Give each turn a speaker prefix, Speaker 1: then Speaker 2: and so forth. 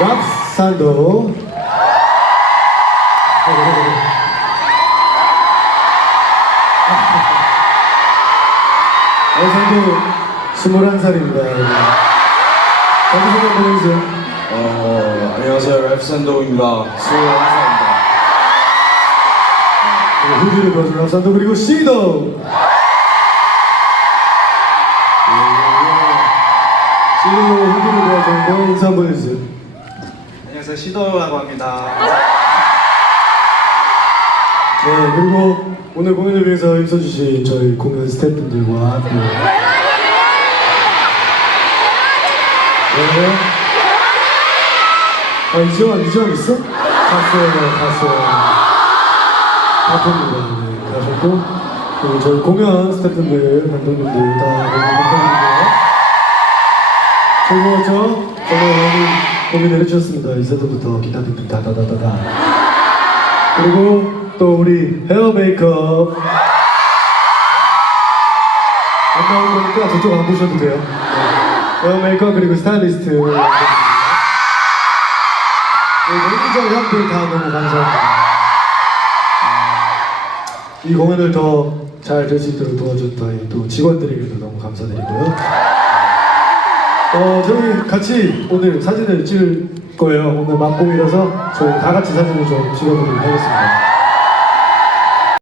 Speaker 1: 랍산도 어산도 21살입니다 자기 소개 한번 해주세요
Speaker 2: 어, 안녕하세요. 랩산도입니다. 21살입니다.
Speaker 1: 그리고 후기를 보여준 랍산도 그리고 시도 시도 후기를 보여준 인사 한번 해주세요
Speaker 2: 안녕하세요. 시도라고 합니다.
Speaker 1: 네, 그리고 오늘 공연을 위해서 힘써주신 저희 공연 스태프분들과 또 네. 아, 이지원, 이지원 있어? 갔어요, 갔어요. 바쁩니다. 네, 가셨고, 그리고 저희 공연 스태프분들, 감독님들 다 너무 감사드리고요. 즐거웠죠? 정말 많은 고민을 해주셨습니다. 인사부터 기타 등등 다다다다다. 그리고 또 우리 헤어 메이크업 안 나올 거니까 저쪽 안 보셔도 돼요. 네. 헤어 메이크업 그리고 스타일리스트 네, 매니저 형들 다 너무 감사합니다. 이 공연을 더 잘 될 수 있도록 도와줬던 또 직원들에게도 너무 감사드리고요. 어, 저희 같이 오늘 사진을 찍을 거예요. 오늘 막공이라서 저희 다 같이 사진을 좀 찍어보도록 하겠습니다.